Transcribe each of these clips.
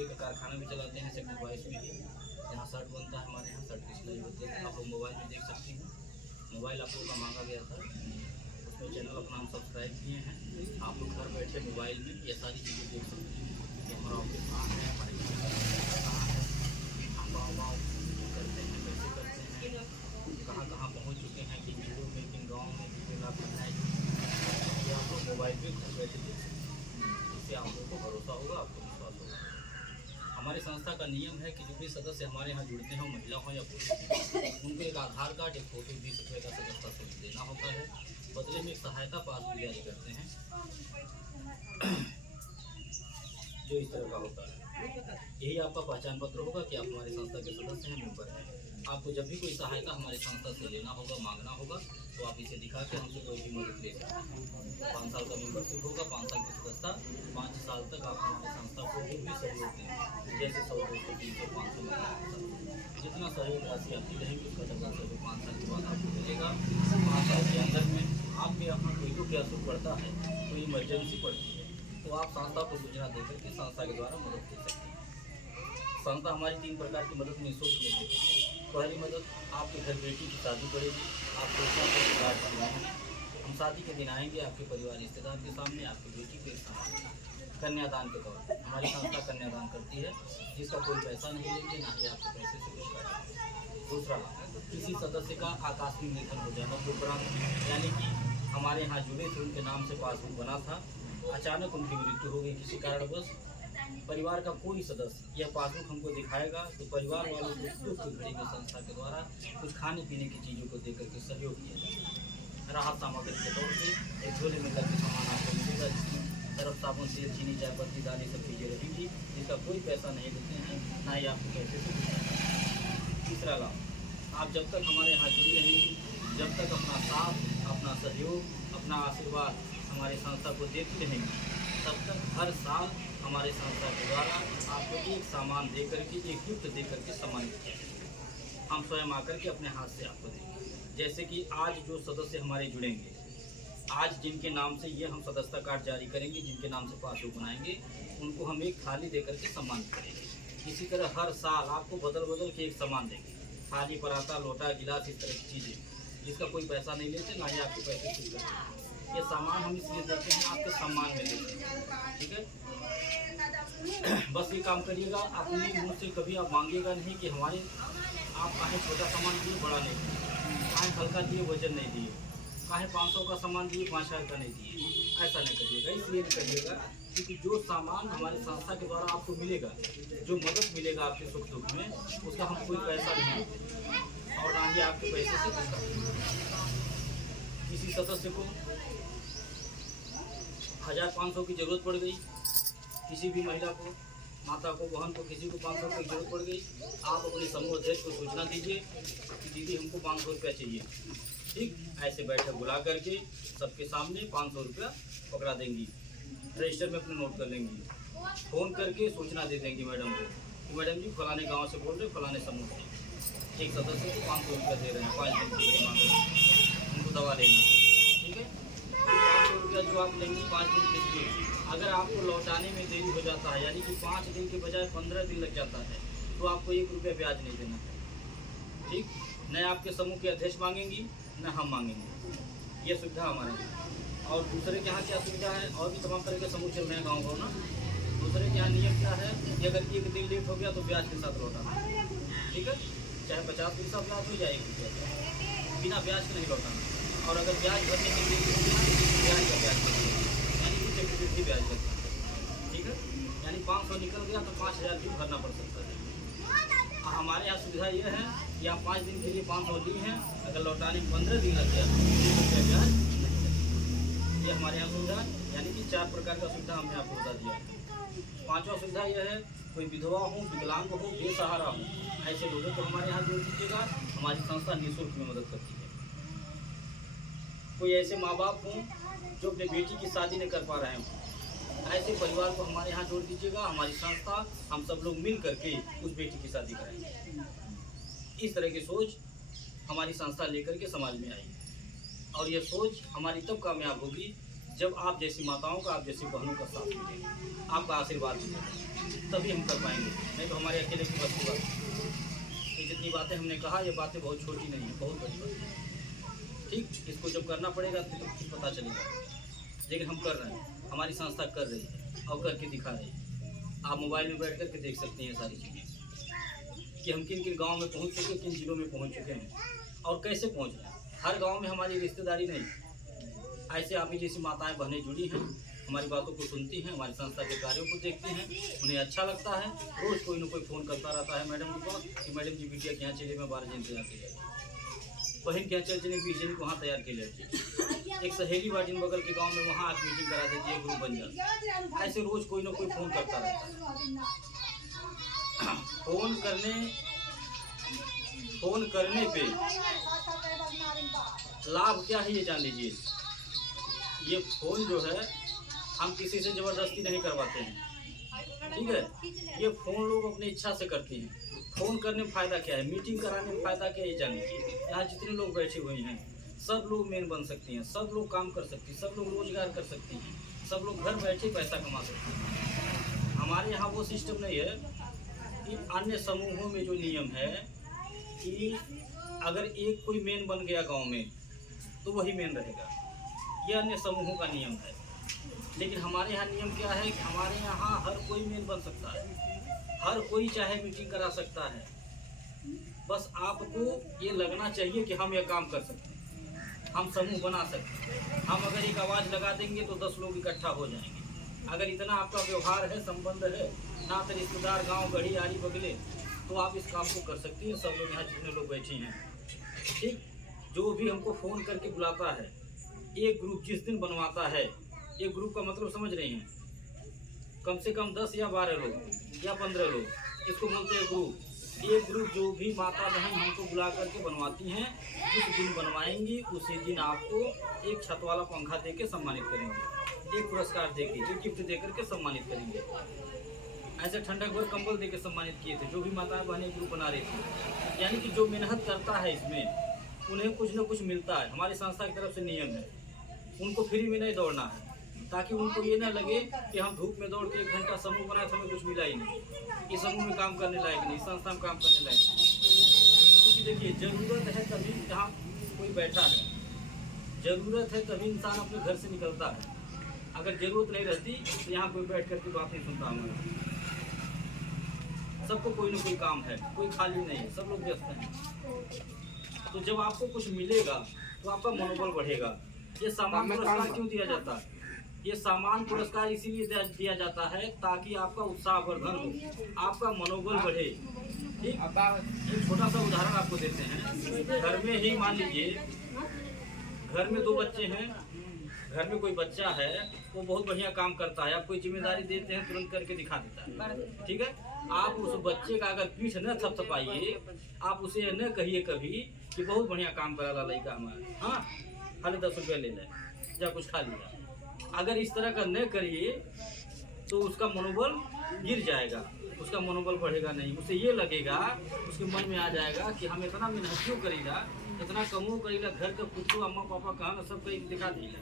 कपड़े का कारखाना भी चलाते हैं सेक्टर 22 में ही। यहाँ शर्ट बनता है, हमारे यहाँ शर्ट की सिलाई होती है। आप लोग मोबाइल में देख सकती हैं। मोबाइल आप लोगों का मांगा गया था, उसमें चैनल अपना हम सब्सक्राइब किए हैं। आप लोग घर बैठे मोबाइल में ये सारी चीज़ें देख सकते हैं कि हमारा ऑफिस कहाँ है, हमारे कहाँ है, हम गाँव करते हैं, कैसे करते हैं, कहाँ कहाँ पहुँच चुके हैं, किन जिलों में, किन गाँव में, कितने लाभ बनाए, ये आप लोग मोबाइल पर घर बैठे देख सकते हैं। इससे आप लोगों को भरोसा होगा, आपको विश्वास होगा। हमारी संस्था का नियम है कि जो भी सदस्य हमारे यहाँ जुड़ते हैं, महिला हो या पुरुष, उनको एक आधार कार्ड, एक फोटो, 20 रुपये का सदस्यता शुल्क देना होता है। बदले में एक सहायता पासबुक जारी करते हैं जो इस तरह का होता है। यही आपका पहचान पत्र होगा कि आप हमारी संस्था के सदस्य हैं, मेंबर हैं। आपको जब भी कोई सहायता हमारी संस्था से लेना होगा, मांगना होगा, तो आप इसे दिखा के हमसे कोई भी मदद ले सकते हैं। 5 साल का मेंबरशिप होगा, 5 साल की सदस्यता, 5 साल तक आप हमारी संस्था को जो भी सहयोग दें, जैसे 100, 200, 300, 500 जितना सहयोग राशि आपकी रहेगी उसका डबल सहयोग 5 साल के बाद आपको मिलेगा। 5 साल के अंदर में आपके यहाँ कोई तो क्या असुख पड़ता है, कोई इमरजेंसी पड़ती है, तो आप संस्था को सूचना देकर के संस्था के द्वारा मदद ले सकते हैं। संस्था हमारी 3 प्रकार की मदद निःशुल्क में देती है। पहली मदद, आपके घर बेटी की शादी पड़ेगी, आप सोचना को कार्ड बनवाएंगे, हम शादी के दिन आएंगे आपके परिवार रिश्तेदार के सामने, आपकी बेटी के सामान कन्यादान के तौर पर हमारी संस्था कन्यादान करती है, जिसका कोई पैसा नहीं लेंगे, ना ही आपके पैसे से कुछ करेंगे। दूसरा, किसी सदस्य का आकस्मिक निधन हो जाना के उपरांत, यानी कि हमारे यहाँ जुड़े थे, उनके नाम से पासबुक बना था, अचानक उनकी मृत्यु हो गई किसी कारणवश, परिवार का कोई सदस्य यह पासबुक हमको दिखाएगा तो परिवार वालों को दुख घड़ी में संस्था के द्वारा कुछ खाने पीने की चीज़ों को देकर के सहयोग किया जाएगा। राहत सामग्री के तौर पर एक झोले में करके सामान आपको मिलेगा, जिसमें सर्फ, साबुन, तेल, चीनी, चाय पत्ती, दाल, सब चीज़ें रहेंगी, जिसका कोई पैसा नहीं देते हैं, ना ही आपको पैसे से। तीसरा लाभ, आप जब तक हमारे यहाँ जुड़ी रहेंगी, जब तक अपना साथ, अपना सहयोग, अपना आशीर्वाद हमारे संस्था को देती रहेंगी, तब तक हर साल हमारे संस्था के द्वारा आपको एक सामान दे करके, एक गिफ्ट दे करके सम्मानित किया जाएगा। हम स्वयं आकर के अपने हाथ से आपको देंगे। जैसे कि आज जो सदस्य हमारे जुड़ेंगे, आज जिनके नाम से ये हम सदस्यता कार्ड जारी करेंगे, जिनके नाम से पासबुक बनाएंगे, उनको हम एक थाली दे करके सम्मानित करेंगे। इसी तरह हर साल आपको बदल बदल के एक सामान देंगे, थाली, पराता, लोटा, गिलास, इस तरह की चीज़ें, जिसका कोई पैसा नहीं लेते, ना ही आपके पैसे चुक करते। ये सामान हम इसलिए देते हैं, आपके सम्मान में देते हैं, ठीक है। बस ये काम करिएगा, अपने मुँह से कभी आप मांगिएगा नहीं कि हमारे आप काहे छोटा सामान दिए, बड़ा नहीं दिए, काहे हल्का दिए, वजन नहीं दिए, काहे 500 का सामान दिए, 5000 का नहीं दिए, ऐसा नहीं करिएगा। इसलिए नहीं करिएगा क्योंकि जो सामान हमारी संस्था के द्वारा आपको मिलेगा, जो मदद मिलेगा आपके सुख दुख में, उसका हम कोई पैसा नहीं देते और ना ही आपके पैसे से देता। किसी सदस्य को 1500 की ज़रूरत पड़ गई, किसी भी महिला को, माता को, बहन को, किसी को 500 रुपये की जरूरत पड़ गई, आप अपने समूह अध्यक्ष को सूचना दीजिए कि दीदी हमको 500 रुपया चाहिए, ठीक। ऐसे बैठक बुला करके सबके सामने 500 रुपया पकड़ा देंगी, रजिस्टर में अपने नोट कर लेंगी, फ़ोन करके सूचना दे देंगी मैडम को कि मैडम जी फलाने गाँव से बोल रहे, फलाने समूह से एक सदस्य को 500 रुपया दे रहे हैं, 5 दिन के लिए मांग रहे हैं, उनको दवा लेना, ठीक है। 500 रुपया जो आप लेंगी 5 दिन के लिए, अगर आपको लौटाने में देरी हो जाता है, यानी कि 5 दिन के बजाय 15 दिन लग जाता है, तो आपको 1 रुपया ब्याज नहीं देना है, ठीक। न आपके समूह के अध्यक्ष मांगेंगी, न हम मांगेंगे, ये सुविधा हमारे यहाँ। और दूसरे के यहाँ क्या सुविधा है, और भी तमाम तरह के समूह चल रहे हैं गाँव ना, दूसरे के यहाँ नियम क्या है कि अगर 1 दिन लेट हो गया तो ब्याज के साथ लौटाना, ठीक है। चाहे 50 पैसा ब्याज हो जाए, 1 रुपया बिना ब्याज के नहीं लौटाना। और अगर ब्याज भरने के लिए ब्याज का ब्याज यानी कि चक्रवृद्धि ब्याज लगता है, ठीक है। यानी 500 निकल गया तो 5000 भी भरना पड़ सकता है। हमारे यहाँ सुविधा यह है कि आप 5 दिन के लिए 500 ली हैं, अगर लौटाने में 15 दिन लग गया तो ब्याज, ये हमारे यहाँ सुविधा, यानी कि 4 प्रकार का सुविधा हमने आपको बता दिया। 5वां सुविधा यह है, कोई विधवा हो, विकलांग हो, बेसहारा हो, ऐसे लोगों को हमारे यहाँ जोड़ दीजिएगा, हमारी संस्था निःशुल्क में मदद करती है। कोई ऐसे माँ बाप हों जो अपने बेटी की शादी नहीं कर पा रहे हों, ऐसे परिवार को हमारे यहाँ जोड़ दीजिएगा, हमारी संस्था, हम सब लोग मिल करके उस बेटी की शादी कराएंगे। इस तरह की सोच हमारी संस्था लेकर के समाज में आई, और यह सोच हमारी तब कामयाब होगी जब आप जैसी माताओं का, आप जैसी बहनों का साथ मिलेगा, आपका आशीर्वाद मिलेगा। तभी हम कर पाएंगे, नहीं तो हमारे अकेले की बस की बात। ये जितनी बातें हमने कहा, ये बातें बहुत छोटी नहीं है, बहुत बड़ी बात है। ठीक, इसको जब करना पड़ेगा तो कुछ पता चलेगा, लेकिन हम कर रहे हैं, हमारी संस्था कर रही है और करके दिखा रही है। आप मोबाइल में बैठ कर के देख सकते हैं सारी चीज़ें कि हम किन किन गाँव में पहुँच चुके, किन जिलों में पहुँच चुके हैं और कैसे पहुँच रहे हैं। हर गाँव में हमारी रिश्तेदारी नहीं, ऐसे आप ही जैसी माताएं बहनें जुड़ी हैं, हमारी बातों को सुनती हैं, हमारी संस्था के कार्यों को देखती हैं, उन्हें अच्छा लगता है। रोज़ कोई ना कोई फ़ोन करता रहता है मैडम के पास कि मैडम जी बिटिया के यहाँ चलिए, मैं 12 जन तैयार के लिए, बहन के यहाँ चल चलिए 20 जन को वहाँ तैयार के लिए, एक सहेली बाटिन बगल के गाँव में वहाँ आप मीटिंग करा देती है, ग्रुप बन जाता। ऐसे रोज़ कोई ना कोई फ़ोन करता रहता है। फ़ोन करने पे लाभ क्या है ये जान लीजिए। ये फ़ोन जो है हम किसी से ज़बरदस्ती नहीं करवाते हैं, ठीक है। ये फ़ोन लोग अपनी इच्छा से करते हैं। फ़ोन करने में फ़ायदा क्या है, मीटिंग कराने में फ़ायदा क्या है ये जान लीजिए। यहाँ जितने लोग बैठे हुए हैं सब लोग मेन बन सकती हैं, सब लोग काम कर सकती हैं, सब लोग रोजगार कर सकती हैं, सब लोग घर बैठे पैसा कमा सकते हैं। हमारे यहाँ वो सिस्टम नहीं है कि अन्य समूहों में जो नियम है कि अगर एक कोई मेन बन गया गांव में तो वही मेन रहेगा, ये अन्य समूहों का नियम है। लेकिन हमारे यहाँ नियम क्या है कि हमारे यहाँ हर कोई मेन बन सकता है, हर कोई चाहे मीटिंग करा सकता है। बस आपको ये लगना चाहिए कि हम ये काम कर सकते हैं, हम समूह बना सकते हैं। हम अगर एक आवाज़ लगा देंगे तो 10 लोग इकट्ठा हो जाएंगे। अगर इतना आपका व्यवहार है, संबंध है, नाते रिश्तेदार, गांव गढ़ी आरी बगले, तो आप इस काम को कर सकती हैं। सब लोग यहाँ जितने लोग बैठे हैं, ठीक। जो भी हमको फ़ोन करके बुलाता है, एक ग्रुप जिस दिन बनवाता है, एक ग्रुप का मतलब समझ रही हैं, कम से कम 10 या 12 लोग या 15 लोग, इसको बोलते हैं ग्रुप। एक ग्रुप जो भी माता बहन हमको बुला करके बनवाती हैं, जिस दिन बनवाएंगी उसी दिन आपको एक छत वाला पंखा दे के सम्मानित करेंगे, एक पुरस्कार दे के, एक गिफ्ट दे करके सम्मानित करेंगे। ऐसे ठंडक भर कंबल दे के सम्मानित किए थे जो भी माताएं बहनें ग्रुप बना रही थी। यानी कि जो मेहनत करता है इसमें उन्हें कुछ न कुछ मिलता है। हमारी संस्था की तरफ से नियम है, उनको फ्री में नहीं दौड़ना है, ताकि उनको ये ना लगे कि हम धूप में दौड़ के 1 घंटा समूह बनाए तो हमें कुछ मिला ही नहीं, इस समूह में काम करने लायक नहीं, संस्था में काम करने लायक नहीं। क्योंकि देखिए, ज़रूरत है तभी यहाँ कोई बैठा है, ज़रूरत है तभी इंसान अपने घर से निकलता है। अगर ज़रूरत नहीं रहती तो यहाँ कोई बैठ करके बात नहीं सुनता हमारा। सबको कोई ना कोई काम है, कोई खाली नहीं है, सब लोग व्यस्त हैं। तो जब आपको कुछ मिलेगा तो आपका मनोबल बढ़ेगा। ये सामान पुरस्कार क्यों दिया जाता है? ये सामान पुरस्कार इसीलिए दिया जाता है ताकि आपका उत्साहवर्धन हो, आपका मनोबल बढ़े। ठीक, एक छोटा सा उदाहरण आपको देते हैं। घर में ही मान लीजिए, घर में 2 बच्चे हैं, घर में कोई बच्चा है वो बहुत बढ़िया काम करता है, आप कोई जिम्मेदारी देते हैं तुरंत करके दिखा देता है, ठीक है। आप उस बच्चे का अगर पीठ न थपथपाइए, आप उसे न कहिए कभी कि बहुत बढ़िया काम करा ला लड़का हमारा, हाँ खाली 10 रुपया ले ले या कुछ खा लिया। अगर इस तरह का न करिए तो उसका मनोबल गिर जाएगा, उसका मनोबल बढ़ेगा नहीं। उसे ये लगेगा, उसके मन में आ जाएगा कि हम इतना मेहनत क्यों करेगा, इतना कमो करेगा, घर के खुद को अम्मा पापा कहा ना सब कहीं दिखा देगा,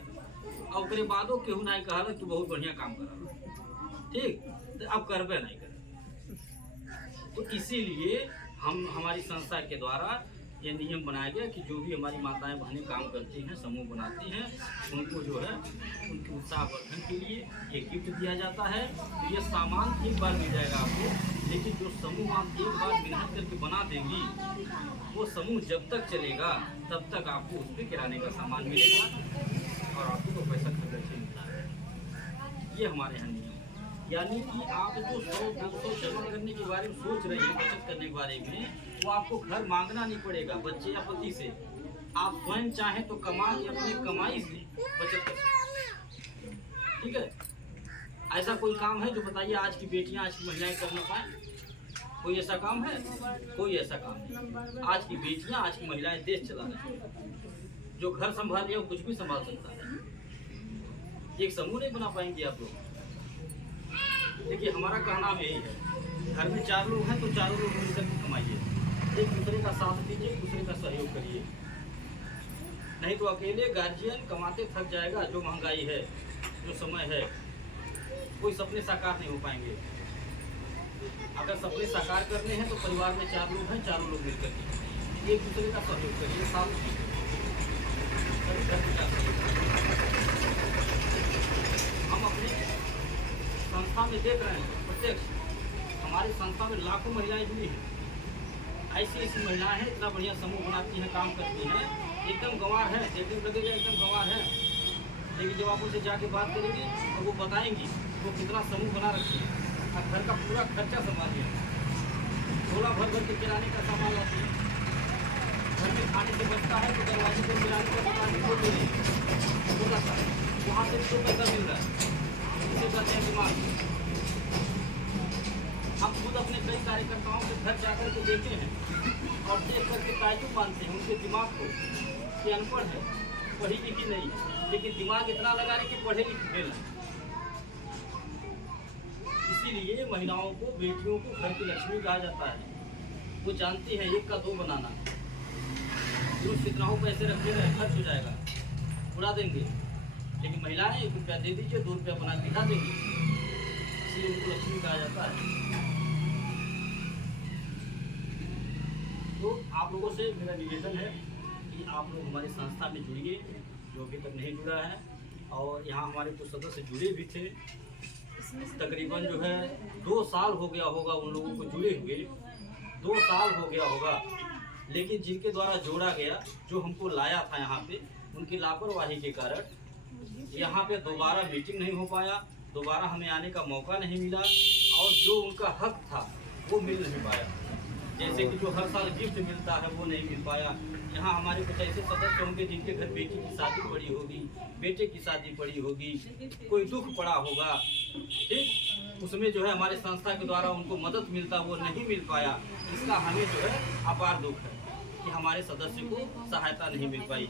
और उसके बादो केहू नहीं कहा तू बहुत बढ़िया काम करा, ठीक, तो अब करबे नहीं कर। तो इसीलिए हमारी संस्था के द्वारा ये नियम बनाया गया कि जो भी हमारी माताएं बहनें काम करती हैं, समूह बनाती हैं, उनको जो है उनके उत्साहवर्धन के लिए ये गिफ्ट दिया जाता है। तो ये सामान एक बार मिल जाएगा आपको, लेकिन जो समूह आप एक बार मेहनत करके बना देंगी, वो समूह जब तक चलेगा तब तक आपको उस पर किराने का सामान मिलेगा और आपको तो पैसा खर्च करके मिलता है। ये हमारे यहाँ नियम। यानी कि आप जो 100-200 जमा करने के बारे में सोच रहे हैं, बचत करने के बारे में, वो आपको घर मांगना नहीं पड़ेगा बच्चे या पति से। आप स्वयं चाहें तो कमा के अपनी कमाई से बचत कर सकते हैं, ठीक है। ऐसा कोई काम है जो बताइए आज की बेटियां, आज की महिलाएं कर न पाए? कोई ऐसा काम है? कोई ऐसा काम नहीं। आज की बेटियां, आज की महिलाएं देश चला रही हैं। जो घर संभाल लिया वो कुछ भी संभाल सकता है। एक समूह नहीं बना पाएंगे आप लोग। देखिए, हमारा कहना यही है, घर में 4 लोग हैं तो चारों लोग मिलकर के कमाइए, एक दूसरे का साथ दीजिए, एक दूसरे का सहयोग करिए। नहीं तो अकेले गार्जियन कमाते थक जाएगा। जो महंगाई है, जो समय है, कोई सपने साकार नहीं हो पाएंगे। अगर सपने साकार करने हैं तो परिवार में 4 लोग हैं, चारों लोग मिलकर के एक दूसरे का सहयोग करिए, साथ तभी घर विकास करेगा। हम अपने संस्था में देख रहे हैं प्रत्यक्ष, हमारी संस्था में लाखों महिलाएं जुड़ी हैं। ऐसी ऐसी महिलाएं हैं, इतना बढ़िया समूह बनाती हैं, काम करती हैं, एकदम गंवार है, देखने में लगेगा एकदम गंवार है, लेकिन जब आप उनसे जाके बात करेंगी तो वो बताएंगी वो कितना समूह बना रखी है और घर का पूरा खर्चा संभालिए, थोड़ा भर भर के किराने का सामान लाती है, घर में खाने से बचता है तो दरवाजे पर किराने का सामान खोल दे रही है, थोड़ा सा वहाँ से भी तो पैसा मिल रहा है, इसे कहते हैं दिमाग। हम खुद अपने कई कार्यकर्ताओं के घर जाकर के देखे हैं और देख करके ताज्जुब मानते हैं उनके दिमाग को कि अनपढ़ है, पढ़ी लिखी नहीं है, लेकिन दिमाग इतना लगा रहे कि पढ़े लिखे फेल है। इसीलिए महिलाओं को, बेटियों को घर की लक्ष्मी कहा जाता है। वो जानती है एक का दो बनाना, जो कितना हो पैसे रखे रहे खर्च हो जाएगा, उड़ा देंगे, लेकिन महिलाएं 1 रुपया दे दीजिए 2 रुपया बना दिखा देंगी, इसलिए उनको लक्ष्मी कहा जाता है। तो आप लोगों से मेरा निवेदन है कि आप लोग हमारी संस्था में जुड़िए, जो अभी तक नहीं जुड़ा है, और यहाँ हमारे कुछ सदस्य जुड़े भी थे, तकरीबन जो है 2 साल हो गया होगा उन लोगों को जुड़े हुए, 2 साल हो गया होगा, लेकिन जिनके द्वारा जोड़ा गया, जो हमको लाया था यहाँ पे, उनकी लापरवाही के कारण यहाँ पे दोबारा मीटिंग नहीं हो पाया, दोबारा हमें आने का मौका नहीं मिला, और जो उनका हक था वो मिल नहीं पाया। जैसे कि जो हर साल गिफ्ट मिलता है वो नहीं मिल पाया। यहाँ हमारे कुछ ऐसे सदस्य होंगे जिनके घर बेटी की शादी पड़ी होगी, बेटे की शादी पड़ी होगी, कोई दुख पड़ा होगा, ठीक, उसमें जो है हमारे संस्था के द्वारा उनको मदद मिलता वो नहीं मिल पाया। इसका हमें जो है अपार दुख है कि हमारे सदस्य को सहायता नहीं मिल पाई।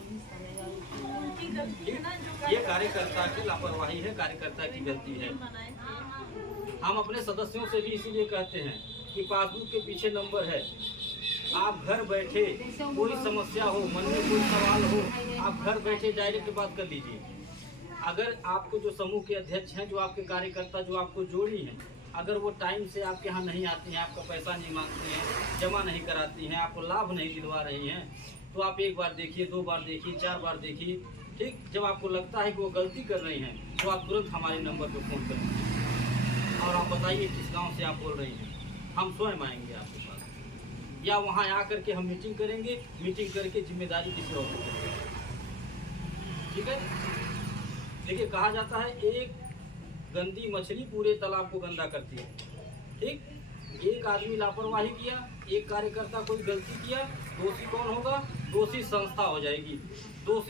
ये कार्यकर्ता की लापरवाही है, कार्यकर्ता की गलती है। हम अपने सदस्यों से भी इसीलिए कहते हैं कि पासबुक के पीछे नंबर है, आप घर बैठे कोई समस्या हो, मन में कोई सवाल हो, आप घर बैठे डायरेक्ट बात कर लीजिए। अगर आपको जो समूह के अध्यक्ष हैं, जो आपके कार्यकर्ता जो आपको जोड़ी हैं, अगर वो टाइम से आपके यहाँ नहीं आती हैं, आपका पैसा नहीं मांगती हैं, जमा नहीं कराती हैं, आपको लाभ नहीं दिलवा रही हैं, तो आप 1 बार देखिए, 2 बार देखिए, 4 बार देखिए, ठीक। जब आपको लगता है कि वो गलती कर रही हैं तो आप तुरंत हमारे नंबर पर फ़ोन करें और आप बताइए किस गाँव से आप बोल रही हैं, हम स्वयं आएंगे आपके पास, या वहाँ आकर के हम मीटिंग करेंगे, मीटिंग करके जिम्मेदारी किसी और को देंगे, ठीक है। देखिए कहा जाता है एक गंदी मछली पूरे तालाब को गंदा करती है, ठीक। एक आदमी लापरवाही किया, एक कार्यकर्ता कोई गलती किया, दोषी कौन होगा? दोषी संस्था हो जाएगी, दोषी